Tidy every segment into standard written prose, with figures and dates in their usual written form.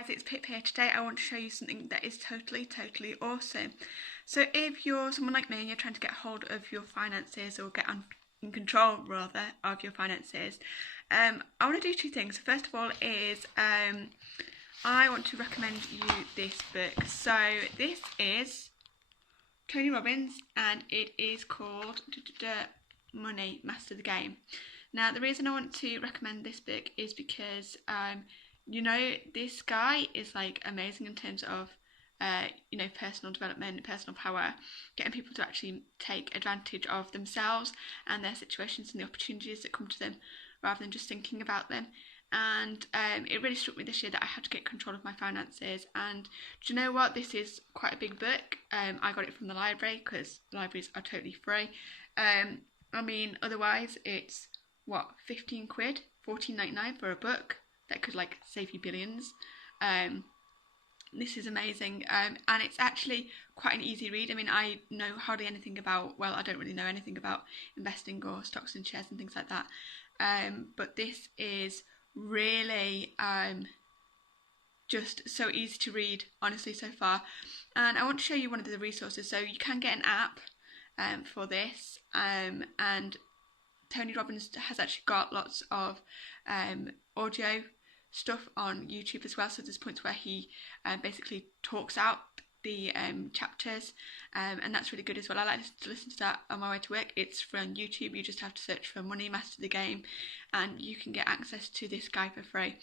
Guys, it's Pip here. Today I want to show you something that is totally awesome. So if you're someone like me and you're trying to get hold of your finances, or get in control rather of your finances, I want to do two things. First of all is I want to recommend you this book. So this is Tony Robbins and it is called Money, Master the Game. Now the reason I want to recommend this book is because you know, this guy is like amazing in terms of you know, personal development, personal power, getting people to actually take advantage of themselves and their situations and the opportunities that come to them rather than just thinking about them. And it really struck me this year that I had to get control of my finances. And do you know what? This is quite a big book. I got it from the library because libraries are totally free. I mean, otherwise it's what, 15 quid, 14.99 for a book that could like save you billions. This is amazing, and it's actually quite an easy read. I mean, I know hardly anything about, well, I don't really know anything about investing or stocks and shares and things like that, but this is really just so easy to read, honestly, so far. And I want to show you one of the resources. So you can get an app for this, and Tony Robbins has actually got lots of audio stuff on YouTube as well, so there's points where he basically talks out the chapters, and that's really good as well. I like to listen to that on my way to work. It's from YouTube. You just have to search for Money, Master the Game, and you can get access to this guy for free.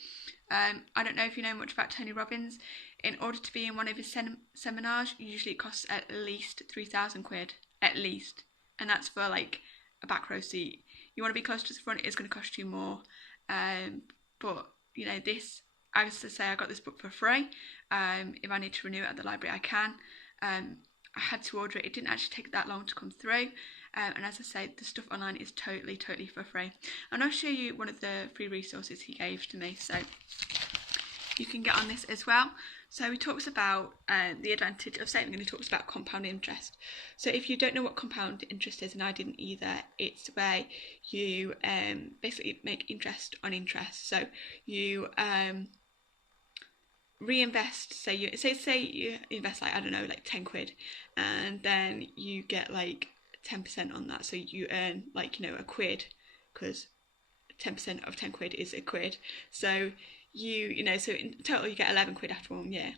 I don't know if you know much about Tony Robbins. In order to be in one of his seminars, usually it costs at least 3,000 quid, at least, and that's for like a back row seat. You want to be close to the front, it's going to cost you more, but you know, this, as I say, I got this book for free. If I need to renew it at the library, I can. I had to order it. It didn't actually take that long to come through. And as I say, the stuff online is totally for free. And I'll show you one of the free resources he gave to me, so you can get on this as well. So he talks about the advantage of saving, and he talks about compound interest. So if you don't know what compound interest is, and I didn't either, it's where you basically make interest on interest. So you reinvest, say you invest like, I don't know, like 10 quid, and then you get like 10% on that. So you earn like, you know, a quid, because 10% of 10 quid is a quid. So you know, so in total you get 11 quid after 1 year.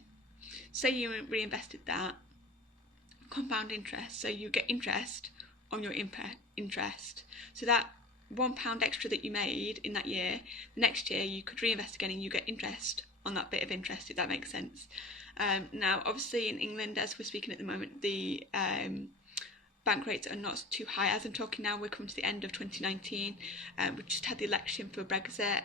Say you reinvested that, compound interest, so you get interest on your interest. So that £1 extra that you made in that year, the next year you could reinvest again and you get interest on that bit of interest, if that makes sense. Now obviously in England, as we're speaking at the moment, the bank rates are not too high. As I'm talking now, we're coming to the end of 2019. We've just had the election for Brexit.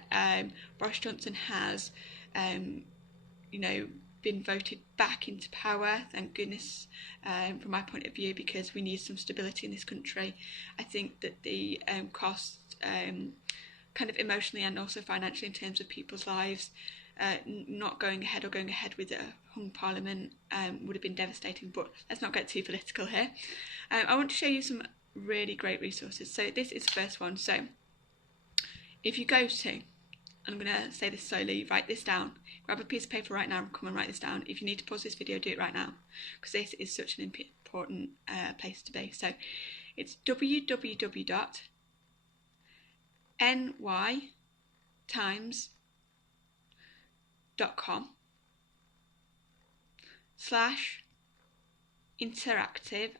Boris Johnson has, you know, been voted back into power, thank goodness, from my point of view, because we need some stability in this country. I think that the cost, kind of emotionally and also financially in terms of people's lives, not going ahead, or going ahead with a hung parliament, would have been devastating, but let's not get too political here. I want to show you some really great resources. So this is the first one. So if you go to, I'm going to say this slowly, write this down, grab a piece of paper right now and come and write this down. If you need to pause this video, do it right now, because this is such an important place to be. So it's www.nytimes.com/interactive, interactive,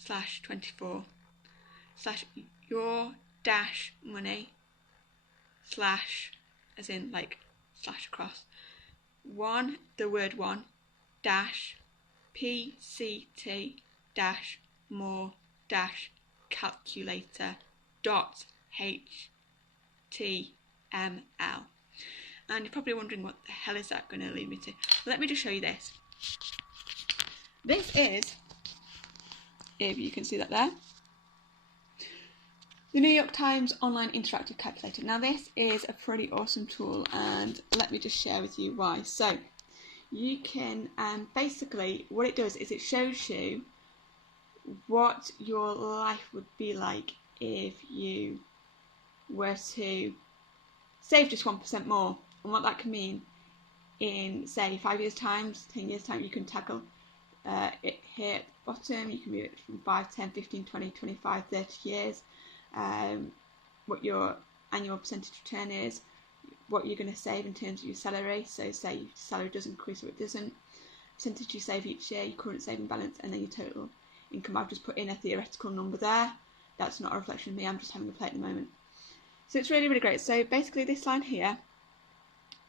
/2010/03/24/your-money/ as in like slash across, the word one dash pct-more-calculator.html. And you're probably wondering, what the hell is that going to lead me to? Well, let me just show you this. This is, if you can see that there, the New York Times Online Interactive Calculator. Now this is a pretty awesome tool, and let me just share with you why. So you can basically what it does is it shows you what your life would be like if you were to save just 1% more, and what that can mean in, say, 5 years' time, 10 years' time. You can tackle it here at the bottom. You can move it from 5, 10, 15, 20, 25, 30 years, what your annual percentage return is, what you're going to save in terms of your salary. So say your salary does increase or it doesn't, percentage you save each year, your current saving balance, and then your total income. I've just put in a theoretical number there. That's not a reflection of me, I'm just having a play at the moment. So it's really, really great. So basically this line here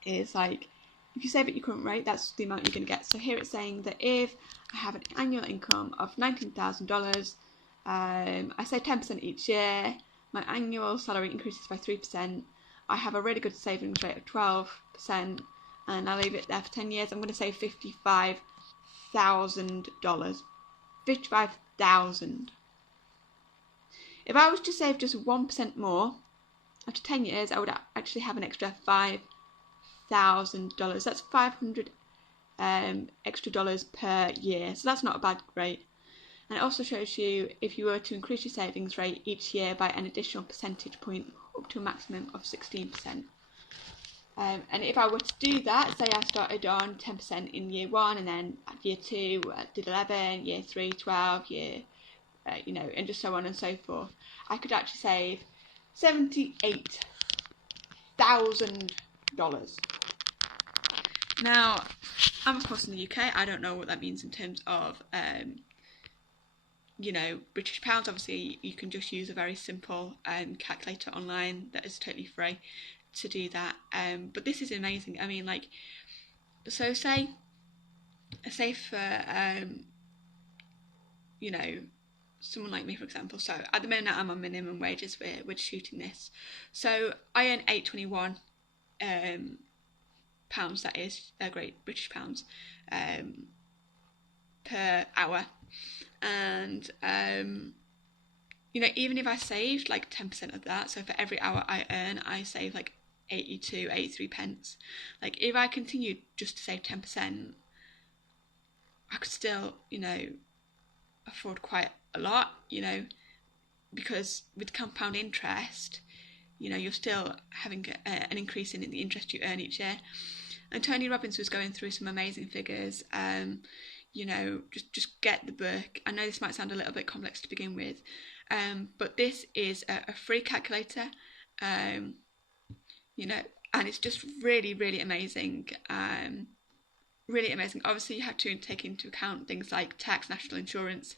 is like, if you save at your current rate, that's the amount you're going to get. So here it's saying that if I have an annual income of $19,000, I save 10% each year, my annual salary increases by 3%, I have a really good savings rate of 12%, and I leave it there for 10 years, I'm going to save $55,000. $55,000. If I was to save just 1% more, after 10 years, I would actually have an extra $5,000. That's 500 extra dollars per year. So that's not a bad rate. And it also shows you if you were to increase your savings rate each year by an additional percentage point up to a maximum of 16%. And if I were to do that, say I started on 10% in year 1, and then at year 2 I did 11, year 3 12, year and just so on and so forth, I could actually save $78,000. Now, I'm of course in the UK. I don't know what that means in terms of British pounds. Obviously, you can just use a very simple calculator online that is totally free to do that. But this is amazing. I mean, like, so say for someone like me, for example. So at the moment I'm on minimum wages. We're shooting this. So I earn £8.21 pounds. That is Great British pounds per hour. And even if I saved like 10% of that, so for every hour I earn, I save like 83 pence. Like, if I continued just to save 10%, I could still, afford quite a lot, because with compound interest, you're still having an increase in the interest you earn each year. And Tony Robbins was going through some amazing figures. Just get the book. I know this might sound a little bit complex to begin with, but this is a free calculator, and it's just really, really amazing. Really amazing. Obviously, you have to take into account things like tax, national insurance.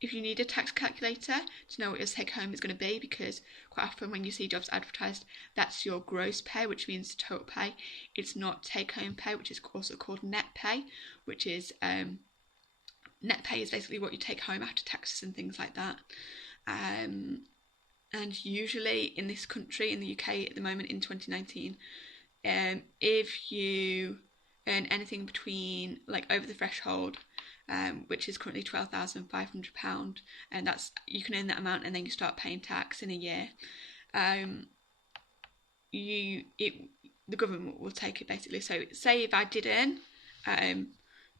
If you need a tax calculator to know what your take home is going to be, because quite often when you see jobs advertised, that's your gross pay, which means total pay. It's not take home pay, which is also called net pay, which is net pay is basically what you take home after taxes and things like that. And usually in this country, in the UK at the moment in 2019, if you earn anything between, like, over the threshold, which is currently £12,500, and that's, you can earn that amount and then you start paying tax in a year. The government will take it basically. So say if I did earn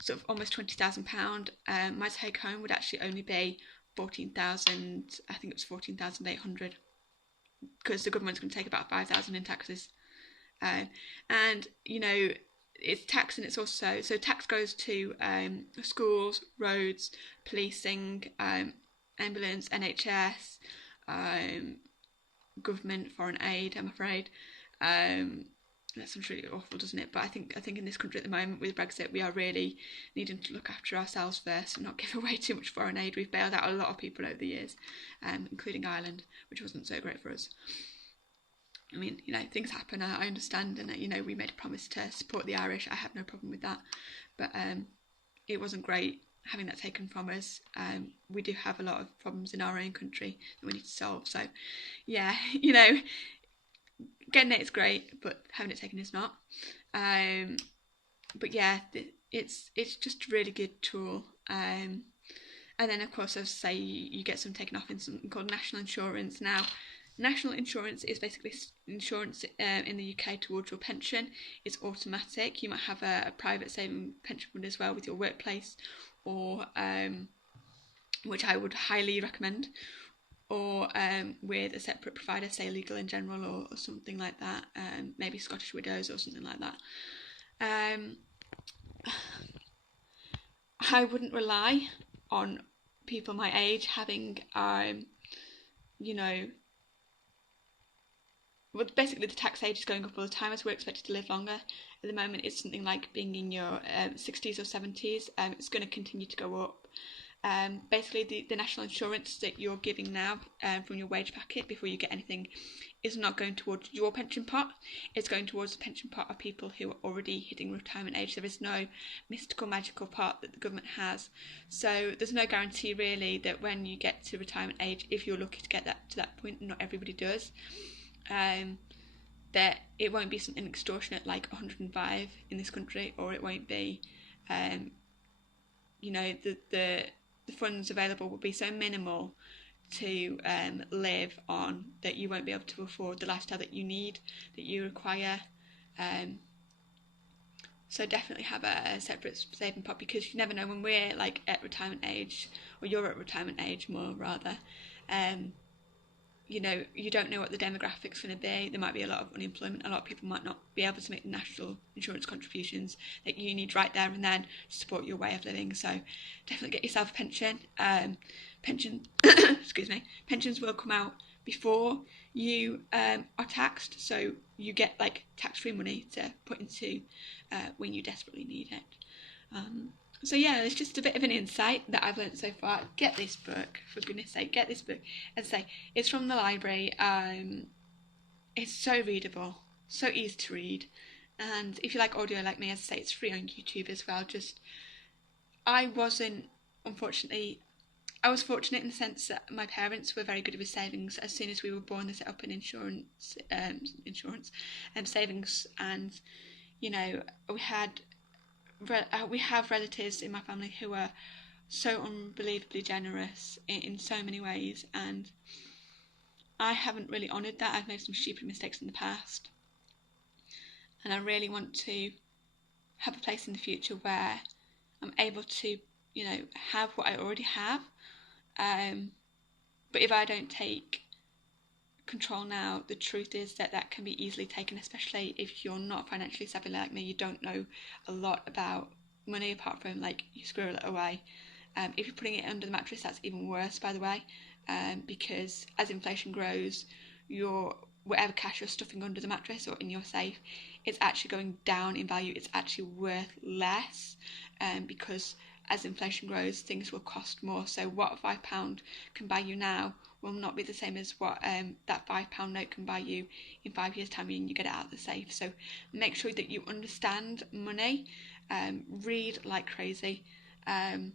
sort of almost £20,000, my take home would actually only be 14,000. I think it was 14,800, because the government's going to take about 5,000 in taxes. And it's tax, and it's also, so tax goes to schools, roads, policing, ambulance, NHS, government, foreign aid, I'm afraid. That sounds really awful, doesn't it? But I think in this country at the moment with Brexit, we are really needing to look after ourselves first and not give away too much foreign aid. We've bailed out a lot of people over the years, including Ireland, which wasn't so great for us. I mean, things happen, I understand, and we made a promise to support the Irish. I have no problem with that, but it wasn't great having that taken from us. We do have a lot of problems in our own country that we need to solve. So, yeah, getting it is great, but having it taken is not. But yeah, it's just a really good tool. And then, of course, as I say, you get some taken off in something called national insurance. Now, National insurance is basically insurance in the UK towards your pension. It's automatic. You might have a private saving pension fund as well with your workplace, or which I would highly recommend, or with a separate provider, say Legal in General or something like that, maybe Scottish Widows or something like that. I wouldn't rely on people my age having, well, basically the tax age is going up all the time as we're expected to live longer. At the moment, it's something like being in your 60s or 70s. It's going to continue to go up. Basically, the national insurance that you're giving now from your wage packet before you get anything is not going towards your pension pot. It's going towards the pension pot of people who are already hitting retirement age. There is no mystical, magical pot that the government has. So there's no guarantee really that when you get to retirement age, if you're lucky to get to that point, not everybody does, that it won't be something extortionate like 105 in this country, or it won't be, the funds available will be so minimal to live on that you won't be able to afford the lifestyle that you need, that you require. So definitely have a separate saving pot, because you never know when we're like at retirement age, or you're at retirement age more rather. You don't know what the demographics are going to be. There might be a lot of unemployment. A lot of people might not be able to make the national insurance contributions that you need right there and then to support your way of living. So definitely get yourself a pension. Pensions will come out before you are taxed, so you get like tax-free money to put into when you desperately need it. So yeah, it's just a bit of an insight that I've learned so far. Get this book, for goodness sake, get this book. As I say, it's from the library. It's so readable, so easy to read. And if you like audio like me, as I say, it's free on YouTube as well. I was fortunate in the sense that my parents were very good with savings. As soon as we were born, they set up an insurance savings, and we have relatives in my family who are so unbelievably generous in so many ways, and I haven't really honoured that. I've made some stupid mistakes in the past, and I really want to have a place in the future where I'm able to, have what I already have. But if I don't take control now, the truth is that can be easily taken, especially if you're not financially savvy like me. You don't know a lot about money apart from like you squirrel it away. If you're putting it under the mattress, that's even worse, by the way, because as inflation grows, whatever cash you're stuffing under the mattress or in your safe, it's actually going down in value. It's actually worth less, because as inflation grows, things will cost more. So what £5 can buy you now will not be the same as what that £5 note can buy you in 5 years' time when you get it out of the safe. So make sure that you understand money. Read like crazy. I'm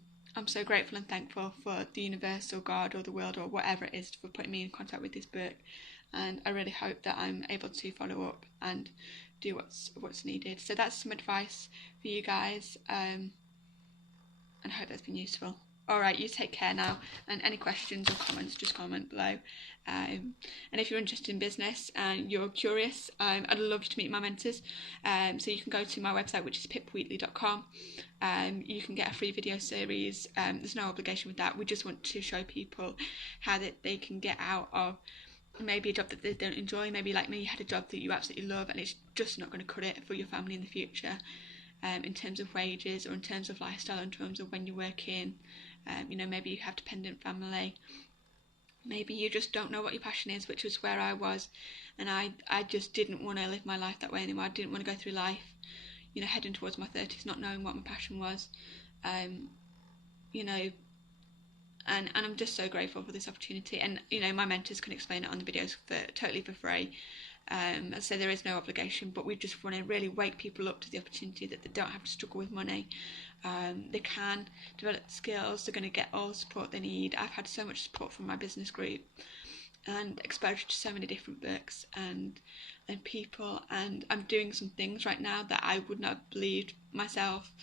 so grateful and thankful for the universe or God or the world or whatever it is for putting me in contact with this book. And I really hope that I'm able to follow up and do what's needed. So that's some advice for you guys. And I hope that's been useful. Alright, you take care now, and any questions or comments, just comment below. And if you're interested in business and you're curious, I'd love you to meet my mentors. So you can go to my website, which is pipwheatley.com. You can get a free video series. There's no obligation with that. We just want to show people how that they can get out of maybe a job that they don't enjoy. Maybe like me, you had a job that you absolutely love and it's just not going to cut it for your family in the future, in terms of wages or in terms of lifestyle, in terms of when you're working. Maybe you have dependent family. Maybe you just don't know what your passion is, which was where I was, and I just didn't want to live my life that way anymore. I didn't want to go through life, heading towards my 30s, not knowing what my passion was, and I'm just so grateful for this opportunity. And my mentors can explain it on the videos totally for free. So there is no obligation, but we just want to really wake people up to the opportunity that they don't have to struggle with money. They can develop skills. They're going to get all the support they need. I've had so much support from my business group and exposure to so many different books and people, and I'm doing some things right now that I would not have believed myself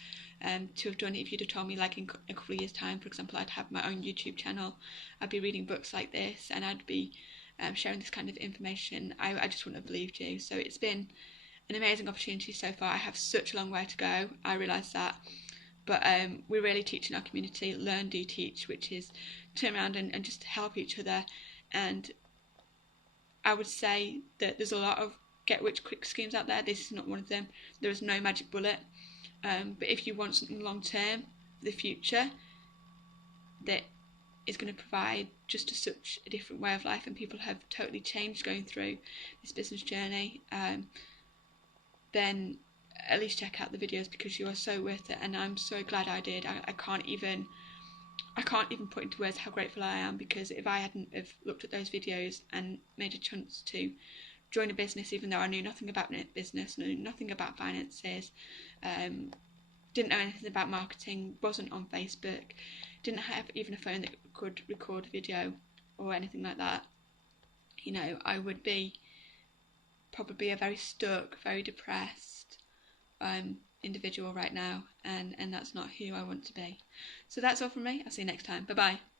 to have done if you'd have told me like in a couple of years' time. For example, I'd have my own YouTube channel, I'd be reading books like this, and I'd be sharing this kind of information, I just wouldn't have believed you. So it's been an amazing opportunity so far. I have such a long way to go, I realise that, but we really teach in our community, learn, do, teach, which is turn around and just help each other. And I would say that there's a lot of get-rich-quick schemes out there. This is not one of them. There is no magic bullet, but if you want something long-term for the future that is going to provide just such a different way of life, and people have totally changed going through this business journey, then at least check out the videos, because you are so worth it, and I'm so glad I did. I can't even put into words how grateful I am, because if I hadn't have looked at those videos and made a chance to join a business, even though I knew nothing about business, knew nothing about finances, didn't know anything about marketing, wasn't on Facebook, didn't have even a phone that could record video or anything like that, you know, I would be probably a very stuck, very depressed individual right now, and that's not who I want to be. So that's all from me. I'll see you next time. Bye bye.